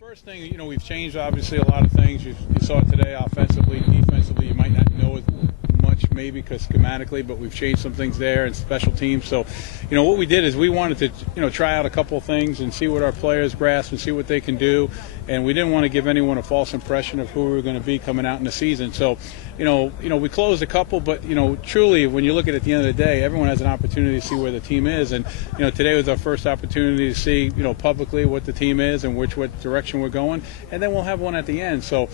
First thing, we've changed obviously a lot of things. You saw it today, offensively, defensively. You might not know as much maybe because schematically, but we've changed some things there and special teams. So, what we did is we wanted to, try out a couple of things and see what our players grasp and see what they can do. And we didn't want to give anyone a false impression of who we were going to be coming out in the season. So, we closed a couple, but, truly when you look at it at the end of the day, everyone has an opportunity to see where the team is. And, today was our first opportunity to see, publicly what the team is and what direction we're going. And then we'll have one at the end. So,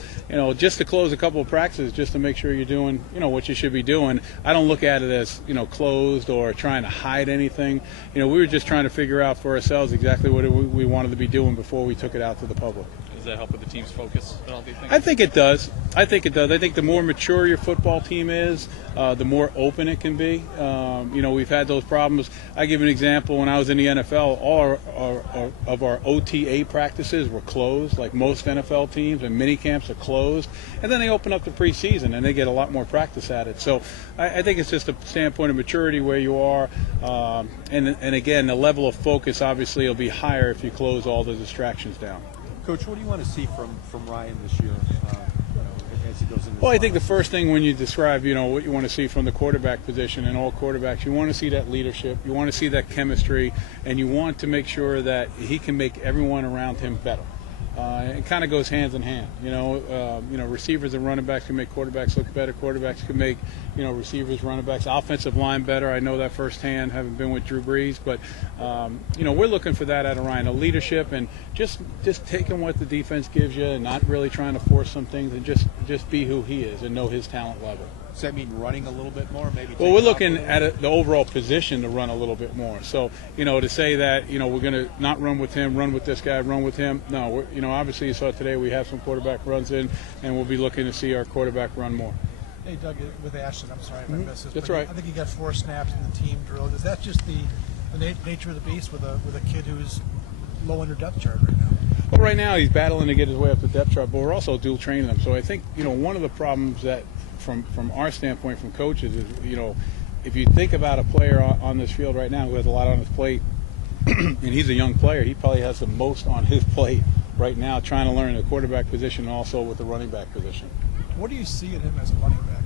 just to close a couple of practices just to make sure you're doing, what you should be doing. I don't look at it as, closed or trying to hide anything. We were just trying to figure out for ourselves exactly what we wanted to be doing before we took it out to the public. Does that help with the team's focus at all, do you think? I think it does. I think the more mature your football team is, the more open it can be. We've had those problems. I give an example. When I was in the NFL, all of our OTA practices were closed, like most NFL teams, and mini camps are closed. And then they open up the preseason, and they get a lot more practice at it. So I think it's just a standpoint of maturity where you are. And again, the level of focus obviously will be higher if you close all the distractions down. Coach, what do you want to see from Ryan this year as he goes into Well, I think the first thing when you describe, what you want to see from the quarterback position and all quarterbacks, you want to see that leadership, you want to see that chemistry, and you want to make sure that he can make everyone around him better. It kind of goes hands in hand. Receivers and running backs can make quarterbacks look better. Quarterbacks can make, receivers, running backs, offensive line better. I know that firsthand, having been with Drew Brees. But, we're looking for that out of Ryan, a leadership and just taking what the defense gives you and not really trying to force some things and just be who he is and know his talent level. Does that mean running a little bit more? Maybe. Well, we're looking at the overall position to run a little bit more. So, to say that, we're going to not run with him, run with this guy, run with him. No, obviously you saw today we have some quarterback runs in, and we'll be looking to see our quarterback run more. Hey, Doug, with Ashton, I'm sorry if I missed this. That's right. I think he got 4 snaps in the team drill. Is that just the nature of the beast with a kid who's low on your depth chart right now? Well, right now he's battling to get his way up the depth chart, but we're also dual training him. So I think, one of the problems that from our standpoint, from coaches, is, if you think about a player on this field right now who has a lot on his plate, and he's a young player, he probably has the most on his plate right now trying to learn the quarterback position and also with the running back position. What do you see in him as a running back?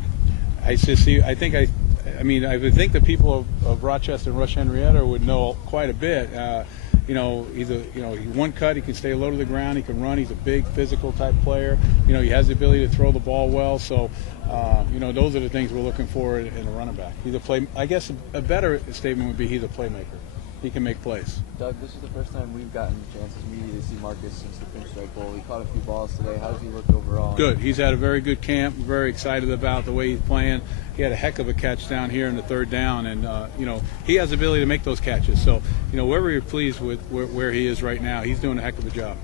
I would think the people of Rochester and Rush Henrietta would know quite a bit. He's one cut, he can stay low to the ground, he can run, he's a big physical type player. He has the ability to throw the ball well. So, those are the things we're looking for in a running back. I guess a better statement would be he's a playmaker. He can make plays. Doug, this is the first time we've gotten a chance as media to see Marcus since the Pinch Strike Bowl. He caught a few balls today. How does he look overall? Good. He's had a very good camp. Very excited about the way he's playing. He had a heck of a catch down here in the third down, and he has the ability to make those catches. So, we're very pleased with where he is right now. He's doing a heck of a job.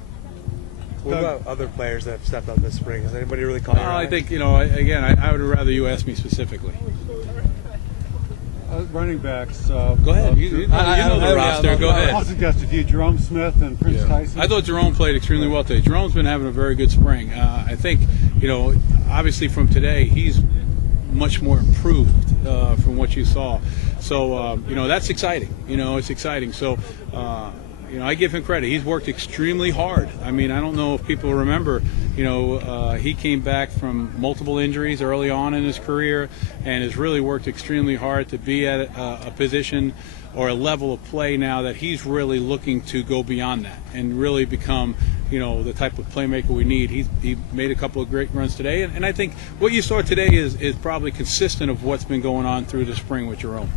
What about other players that have stepped up this spring? Has anybody really caught your eye? I think, again, I would rather you ask me specifically. Running backs. Go ahead. You know the roster. Go ahead. I'll suggest a few. Jerome Smith and Prince Tyson. I thought Jerome played extremely well today. Jerome's been having a very good spring. I think, obviously from today, he's much more improved from what you saw. So, that's exciting. It's exciting. So, I give him credit. He's worked extremely hard. I don't know if people remember, he came back from multiple injuries early on in his career and has really worked extremely hard to be at a position or a level of play now that he's really looking to go beyond that and really become, the type of playmaker we need. He made a couple of great runs today, and I think what you saw today is probably consistent of what's been going on through the spring with Jerome.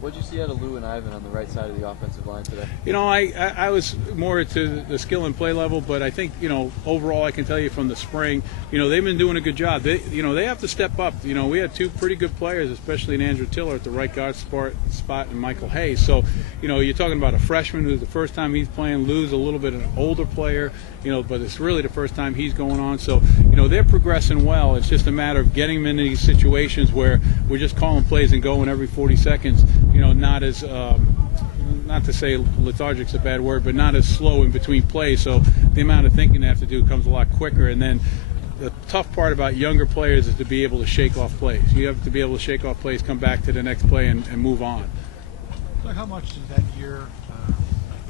What did you see out of Lou and Ivan on the right side of the offensive line today? I was more to the skill and play level, but I think, overall I can tell you from the spring, they've been doing a good job. They have to step up. We had 2 pretty good players, especially in Andrew Tiller at the right guard spot and Michael Hayes. So, you're talking about a freshman who's the first time he's playing. Lou's a little bit an older player, but it's really the first time he's going on. So, they're progressing well. It's just a matter of getting them into these situations where we're just calling plays and going every 40 seconds, not as not to say lethargic's a bad word, but not as slow in between plays. So the amount of thinking they have to do comes a lot quicker. And then the tough part about younger players is to be able to shake off plays. You have to be able to shake off plays, come back to the next play, and move on. So how much does that year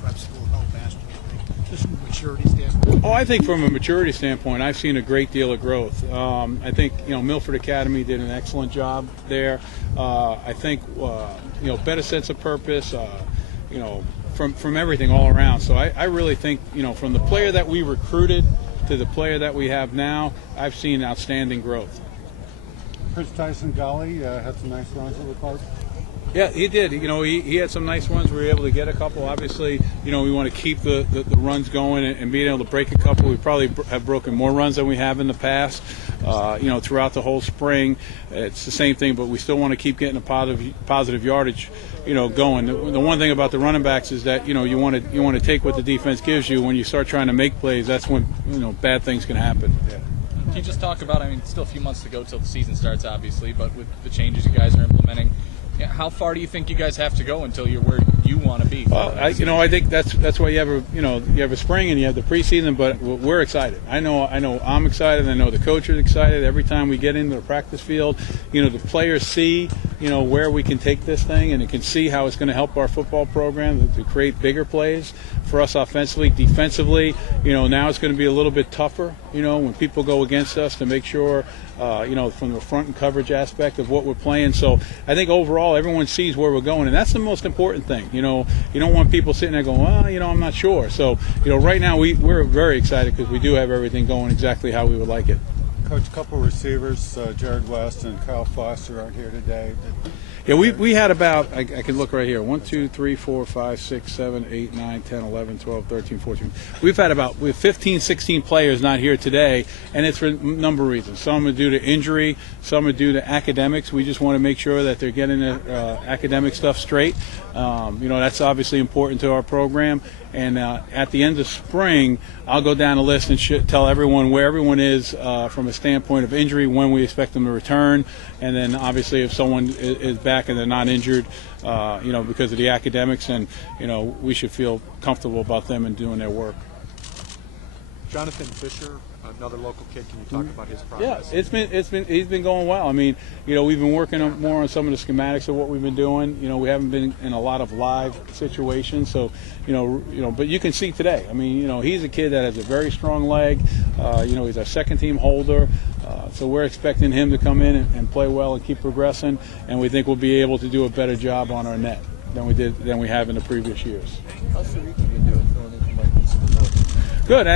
perhaps a little help asked, do you think, just from a maturity standpoint? Oh, I think from a maturity standpoint, I've seen a great deal of growth. I think Milford Academy did an excellent job there. I think better sense of purpose. From everything all around. So I really think from the player that we recruited to the player that we have now, I've seen outstanding growth. Prince Tyson Golly had some nice runs, it looked like. Yeah, he did. He had some nice runs. We were able to get a couple. Obviously, we want to keep the runs going and being able to break a couple. We probably have broken more runs than we have in the past. Throughout the whole spring, it's the same thing, but we still want to keep getting a positive yardage, going. The one thing about the running backs is that you want to take what the defense gives you. When you start trying to make plays, that's when bad things can happen. Yeah. Can you just talk about, still a few months to go till the season starts, obviously, but with the changes you guys are implementing, how far do you think you guys have to go until you're where you want to be? Well, I think that's why you have a spring and you have the preseason, but we're excited. I know I'm excited. I know the coach is excited. Every time we get into the practice field, the players see where we can take this thing, and they can see how it's going to help our football program to create bigger plays for us offensively, defensively. Now it's going to be a little bit tougher. When people go against us, to make sure. From the front and coverage aspect of what we're playing. So I think overall everyone sees where we're going, and that's the most important thing. You don't want people sitting there going, well, I'm not sure. So, right now we're very excited because we do have everything going exactly how we would like it. Coach, a couple receivers, Jared West and Kyle Foster aren't here today. Yeah, we had about, I can look right here, 1, 2, 3, 4, 5, 6, 7, 8, 9, 10, 11, 12, 13, 14. We have 15, 16 players not here today, and it's for a number of reasons. Some are due to injury, some are due to academics. We just want to make sure that they're getting their academic stuff straight. That's obviously important to our program. And at the end of spring, I'll go down the list and tell everyone where everyone is from a standpoint of injury, when we expect them to return, and then obviously if someone is back and they're not injured, because of the academics, and we should feel comfortable about them and doing their work. Jonathan Fisher, another local kid. Can you talk about his Yeah, progress? he's been going well. We've been working more on some of the schematics of what we've been doing. We haven't been in a lot of live situations, so but you can see today. He's a kid that has a very strong leg. He's our second team holder. So we're expecting him to come in and play well and keep progressing, and we think we'll be able to do a better job on our net than we have in the previous years. How's Syracuse been doing filling in for Mike Easton? Good.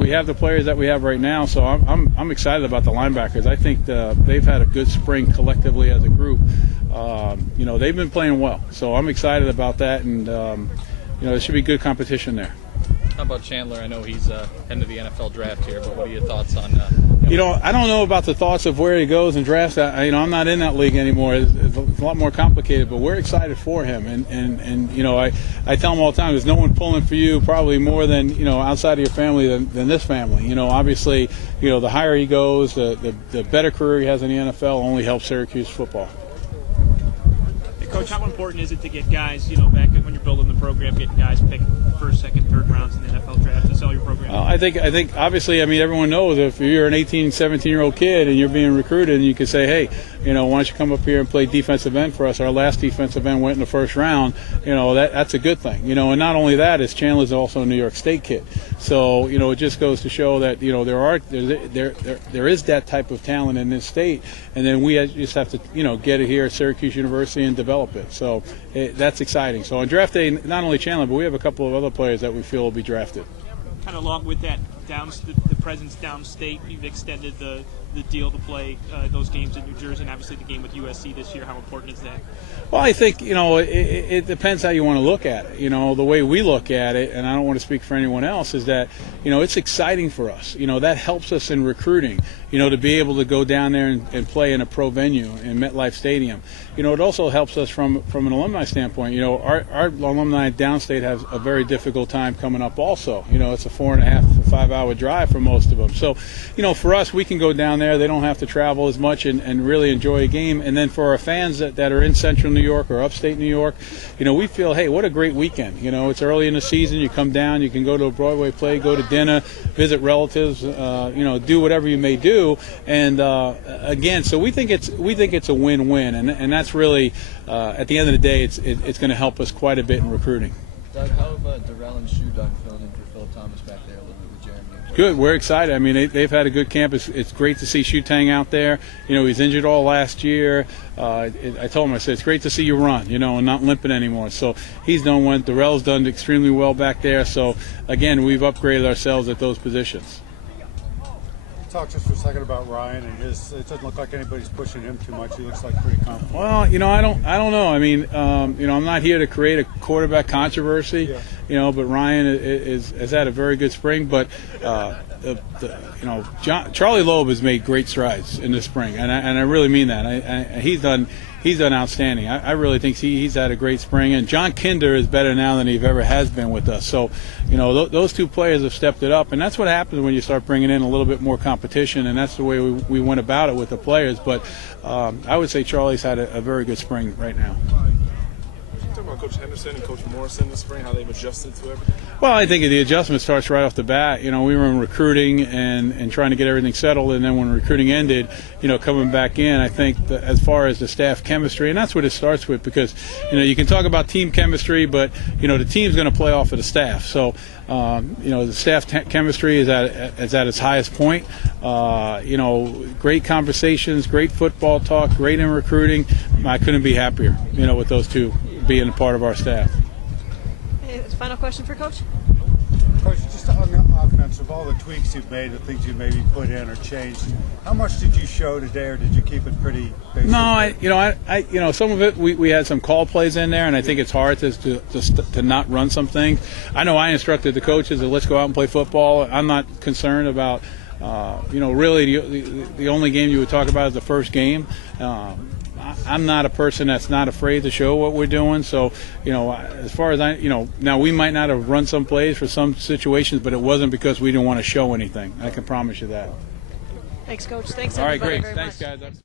We have the players that we have right now, so I'm excited about the linebackers. I think they've had a good spring collectively as a group. They've been playing well, so I'm excited about that, and there should be good competition there. How about Chandler? I know he's heading to the NFL draft here, but what are your thoughts on? I don't know about the thoughts of where he goes and drafts. I'm not in that league anymore. It's a lot more complicated, but we're excited for him. And I tell him all the time, there's no one pulling for you probably more than outside of your family than this family. Obviously, the higher he goes, the better career he has in the NFL only helps Syracuse football. Hey, Coach, how important is it to get guys, back when you're building the program, getting guys picked first, second, third rounds in the NFL draft to sell your program? I think obviously, everyone knows if you're an 18, 17-year-old kid and you're being recruited, and you can say, hey, why don't you come up here and play defensive end for us? Our last defensive end went in the first round. That's a good thing. And not only that, is Chandler's also a New York State kid. So, it just goes to show that, there is that type of talent in this state, and then we just have to, get it here at Syracuse University and develop it. So that's exciting. So on draft day, not only Chandler, but we have a couple of other players that we feel will be drafted. Kind of along with that, the presence downstate, you've extended the deal to play those games in New Jersey, and obviously the game with USC this year. How important is that? Well, I think, it depends how you want to look at it. The way we look at it, and I don't want to speak for anyone else, is that, it's exciting for us. That helps us in recruiting, to be able to go down there and play in a pro venue in MetLife Stadium. It also helps us from an alumni standpoint. Our alumni downstate has a very difficult time coming up also. It's a 4.5 to 5 hour drive for most of them. So, for us, we can go down there. They don't have to travel as much and really enjoy a game. And then for our fans that are in central New York or upstate New York, we feel, hey, what a great weekend. It's early in the season. You come down, you can go to a Broadway play, go to dinner, visit relatives, do whatever you may do. And again, so we think it's a win-win, and that's really at the end of the day, it's going to help us quite a bit in recruiting. Doug, how have Darrell and Shu done filling in for Phil Thomas back there a little bit with Jeremy? Good. We're excited. I mean, they've had a good camp. It's great to see Shu-Tang out there. You know, he's injured all last year. I told him, I said, it's great to see you run, you know, and not limping anymore. So he's done one. Darrell's done extremely well back there. So, again, we've upgraded ourselves at those positions. Talk just for a second about Ryan and his. It doesn't look like anybody's pushing him too much. He looks like pretty confident. Well, you know, I don't know. I mean, you know, I'm not here to create a quarterback controversy, you know, but Ryan has had a very good spring. But, you know, Charlie Loeb has made great strides in the spring, and I really mean that. He's done outstanding. I really think he's had a great spring, and John Kinder is better now than he ever has been with us. So, you know, those two players have stepped it up, and that's what happens when you start bringing in a little bit more competition, and that's the way we went about it with the players. But I would say Charlie's had a very good spring right now. Talk about Coach Henderson and Coach Morrison this spring, how they've adjusted to everything? Well, I think the adjustment starts right off the bat. You know, we were in recruiting and trying to get everything settled, and then when recruiting ended, you know, coming back in, I think that as far as the staff chemistry, and that's what it starts with, because, you know, you can talk about team chemistry, but, you know, the team's going to play off of the staff. So, you know, the staff chemistry is at its highest point. You know, great conversations, great football talk, great in recruiting. I couldn't be happier, you know, with those two being a part of our staff. Final question for Coach? Coach, just on the offense, of all the tweaks you've made, the things you maybe put in or changed, how much did you show today, or did you keep it pretty basic? No, you know, some of it we had some call plays in there, and I think it's hard to not run some things. I know I instructed the coaches that let's go out and play football. I'm not concerned about, you know, really the only game you would talk about is the first game. I'm not a person that's not afraid to show what we're doing. So, you know, as far as you know, now we might not have run some plays for some situations, but it wasn't because we didn't want to show anything. I can promise you that. Thanks, Coach. Thanks, all right, everybody, great. very Thanks, much. guys.